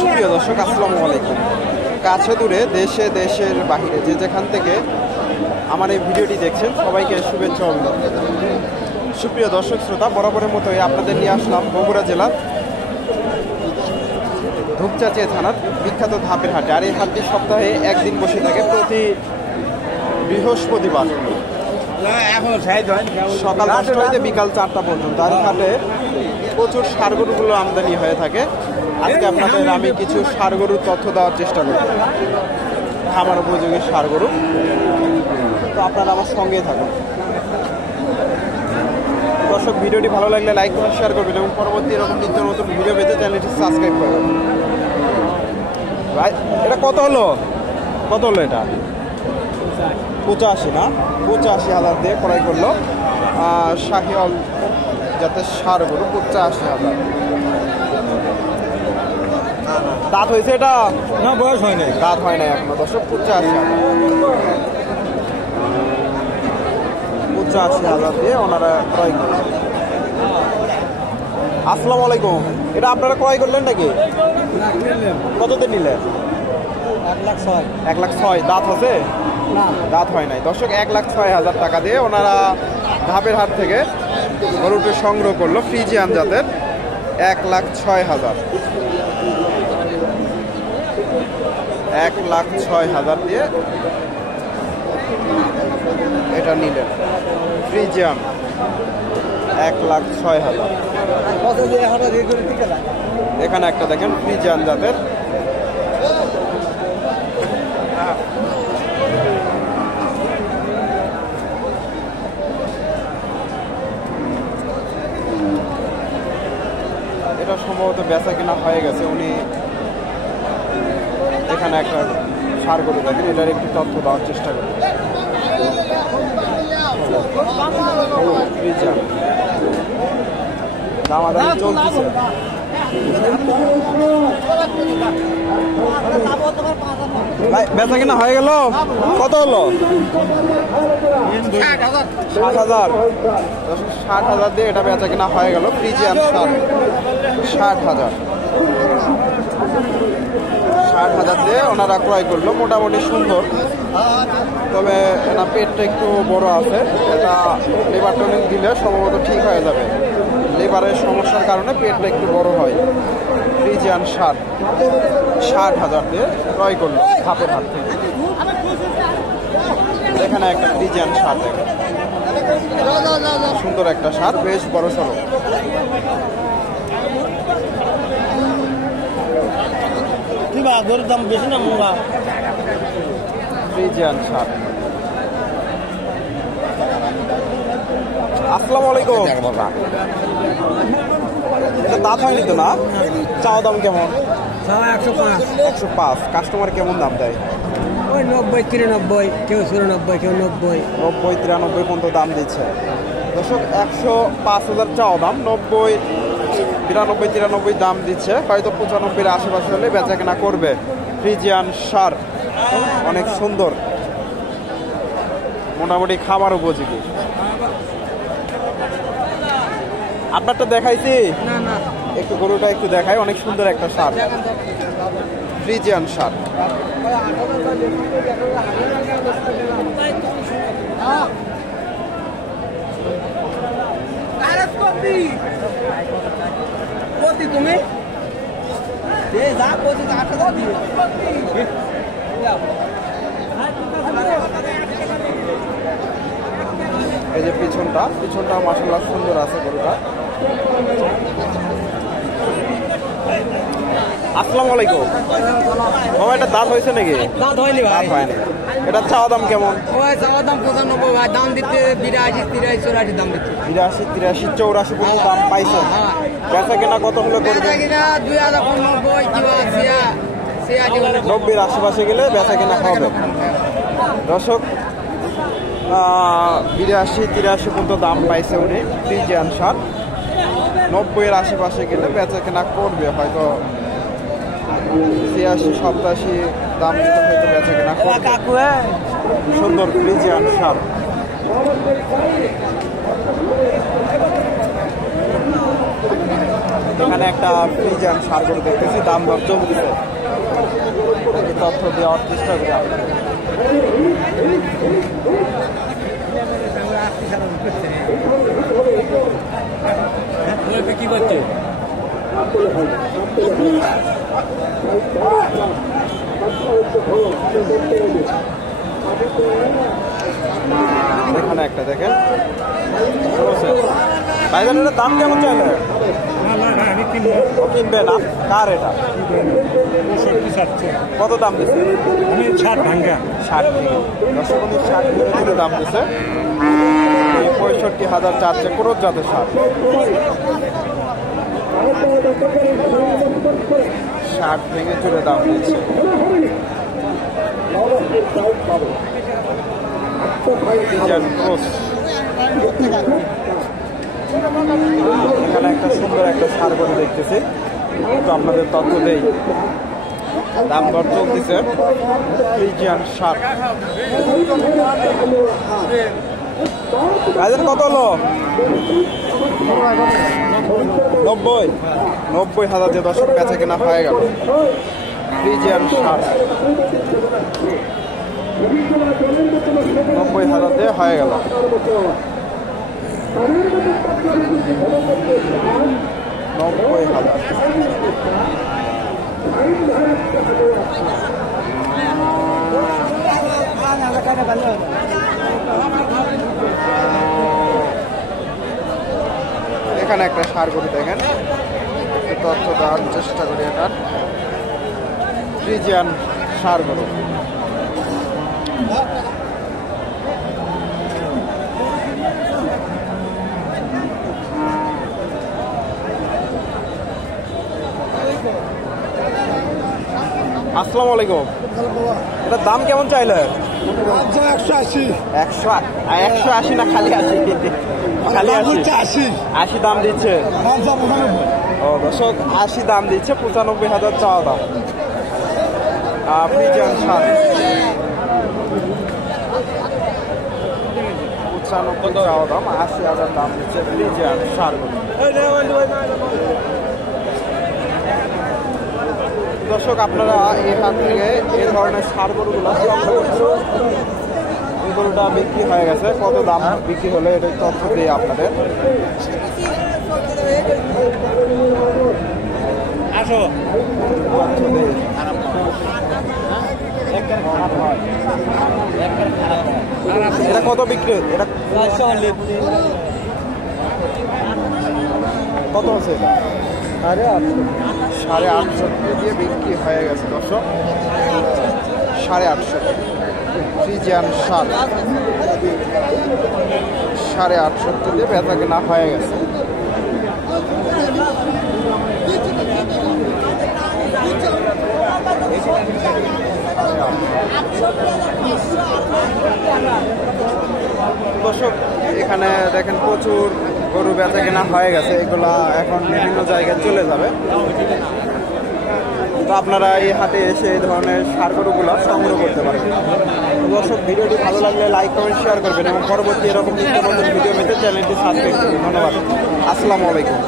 সুপ্রিয় দর্শক, আসসালামু আলাইকুম। কাছে দূরে, দেশে দেশের বাহিরে যে যেখান থেকে আমার এই ভিডিওটি দেখছেন, সবাইকে শুভেচ্ছা অভিনন্দন। সুপ্রিয় দর্শক শ্রোতা, বরাবরের মতোই আপনাদের নিয়ে আসলাম বগুড়া জেলার ধূপচাচিয়া থানার বিখ্যাত ধাপের হাটে। আর এই হাটটি সপ্তাহে একদিন বসে থাকে, প্রতি বৃহস্পতিবার সকাল 10টা হইতে বিকাল 4টা পর্যন্ত। আর এই হাটে প্রচুর ষাঁড় গরুগুলো আমদানি হয়ে থাকে। আজকে আপনাদের আমি কিছু ষাঁড় গরুর তথ্য দেওয়ার চেষ্টা করব, খামার উপযোগী ষাঁড় গরু। তো আপনারা আমার সঙ্গেই থাকুন। দর্শক, ভিডিওটি ভালো লাগলে লাইক করে শেয়ার করবেন এবং পরবর্তী এরকম নিত্য নতুন ভিডিও পেতে চ্যানেলটি সাবস্ক্রাইব করবেন। এটা কত হলো এটা? 85 না? 85,000 দিয়ে ক্রয় করলো শাহিওয়াল যাতে ষাঁড় গরু। 85,000। দাঁত হয়েছে এটা? না, বয়স হয় নাই, দাঁত হয় নাই এখনো। দর্শক, 85,000 দিয়ে ওনারা ক্রয় করলেন। আসসালামু আলাইকুম। এটা আপনারা ক্রয় করলেন নাকি? কততে নিলেন? 1,06,000। 1,06,000। দাঁত হচ্ছে? না, দাঁত হয় নাই। দর্শক, 1,06,000 টাকা দিয়ে ওনারা ধাপের হাট থেকে গরুটি সংগ্রহ করলো, ফ্রিজিয়ান জাতের। 1,06,000। 1,06,000 দিয়ে এটা নিলেন, ফ্রিজিয়ান। 1,06,000। এখানে একটা দেখেন, ফ্রিজিয়ান জাতের। এটা সম্ভবত বেচা কিনা হয়ে গেছে। উনি এখানে একটা ষাঁড় গরু দেখেন, এটার একটু তথ্য দেওয়ার চেষ্টা করি। দামাদামি চলতেছে। বেচা কিনা হয়ে গেল? কত হলো? 60,000। 60,000 দিয়ে এটা বেচা কিনা হয়ে গেল, ফ্রিজিয়ান ষাঁড়। 60,000। 60,000 দিয়ে ওনারা ক্রয় করলো। মোটামুটি সুন্দর, তবে এটা পেটটা একটু বড় আছে। এটা লিভার টনিক দিলে সম্ভবত ঠিক হয়ে যাবে। লিভারের সমস্যার কারণে পেটটা একটু বড় হয়। ফ্রিজিয়ান ষাঁড় 60,000 দিয়ে ক্রয় করলো ধাপের হাট থেকে। এখানে একটা ফ্রিজিয়ান ষাঁড় দেখেন, সুন্দর একটা ষাঁড়, বেশ বড় সড়ো। গরুর দাম বেশি না মোড়া? ফ্রিজিয়ান ষাঁড়। আসসালামু আলাইকুম। দাঁত হয়নি তো না? চাওয়া দাম কেমন? 105। কাস্টমার কেমন দাম দেয়? ওই 90, 93, কেউ 94, কেউ 90, 93 পর্যন্ত দাম দিচ্ছে। দর্শক, 105,000 চাওয়া দাম, 90, 93 দাম দিচ্ছে। হয়তো 95-এর আশেপাশে হলে বেচা কেনা করবে। ফ্রিজিয়ান ষাঁড় অনেক সুন্দর, মোটামুটি খামার উপযোগী। আপনারটা দেখাইছি না, একটু, গরুটা একটু দেখাই। অনেক সুন্দর একটা ষাঁড়, ফ্রিজিয়ান ষাঁড়। তুমি এই যে পিছনটা মাশাআল্লাহ সুন্দর আছে গরুটা। আসসালামু আলাইকুম। বাবা, এটা দাঁত হয়েছে নাকি? দাঁত হয়নি ভাই। হয়নি। এটা চাওয়া দাম কেমন? ওই চাওয়া দাম 95 ভাই, দাম দিতে 82, 83, 84 দাম দিচ্ছে। 82, 83, 84 পর্যন্ত দাম পাইছে। বেচা কেনা কত হলে করবে? 2090 কিবা 90-এর আশেপাশে গেলে বেচা কেনা হবে। দর্শক, 82, 83 পর্যন্ত দাম পাইছে উনি, ফ্রিজিয়ান ষাঁড়। 90-এর আশেপাশে গেলে বেচা কেনা করবে, হয়তো 86, 87 দাম দিতে হয়তো বেচা কেনা করবে। সুন্দর ফ্রিজিয়ান ষাঁড়। এখানে একটা ফ্রিজিয়ান ষাঁড় গরু দেখতেছি, দাম দর চলতেছে, তথ্য দেওয়ার চেষ্টা করি আপনাদের। কি করছে? এখানে একটা দেখেন ভাইজান, এটার দাম কেমন চাইলে? কিনবেন? কার এটা? কত দাম দিচ্ছে? 60 ভাঙ্গা। 60 দর্শক 60 দাম দিচ্ছে। 65,000 চাচ্ছে ক্রোধ জাতের ষাঁড়। 60 ভেঙে চলে দাম দিচ্ছে। এখানে একটা সুন্দর একটা ষাঁড় গরু দেখতেছি, তো আপনাদের তথ্য দেই। দাম দর চলতেছে ফ্রিজিয়ান ষাঁড়। কত হলো? 90,000 যে দর্শক বেচা কেনা হয়ে গেল ফ্রিজিয়ান ষাঁড়। 90,000 দিয়ে হয়ে গেল। এখানে একটা ষাঁড় গরু দেখেন, তথ্য দেওয়ার চেষ্টা করি। এটার ফ্রিজিয়ান ষাঁড় গরু। আসসালামু আলাইকুম। এটার দাম কেমন চাইলে? 180। 180 না খালি 80? খালি 80 দাম দিচ্ছে। ও দর্শক 80 দাম দিচ্ছে, 95,000 চাওয়া দাম। ফ্রিজিয়ান ষাঁড় 95 চাওয়া দাম, 80,000 দাম দিচ্ছে ফ্রিজিয়ান ষাঁড়। দর্শক আপনারা এই হাট থেকে এই ধরনের ষাঁড় গরুগুলো গরুটা বিক্রি হয়ে গেছে, কত দাম বিক্রি হলে এটা তথ্য দিই আপনাদের। এটা কত বিক্রি? এটা কত আছে? 850 দিয়ে বিক্রি হয়ে গেছে দর্শক। 850 ফ্রিজিয়ান ষাঁড় 850 দিয়ে বেচা কেনা হয়ে গেছে। দর্শক এখানে দেখেন প্রচুর গরু বেচা কেনা হয়ে গেছে, এগুলা এখন বিভিন্ন জায়গায় চলে যাবে। তো আপনারা এই হাটে এসে এই ধরনের ষাঁড় গরুগুলো সংগ্রহ করতে পারেন। দর্শক ভিডিওটি ভালো লাগলে লাইক কমেন্ট শেয়ার করবেন এবং পরবর্তী এরকম নিত্য নতুন ভিডিও পেতে চ্যানেলটি সাবস্ক্রাইব করুন। ধন্যবাদ। আসসালামু আলাইকুম।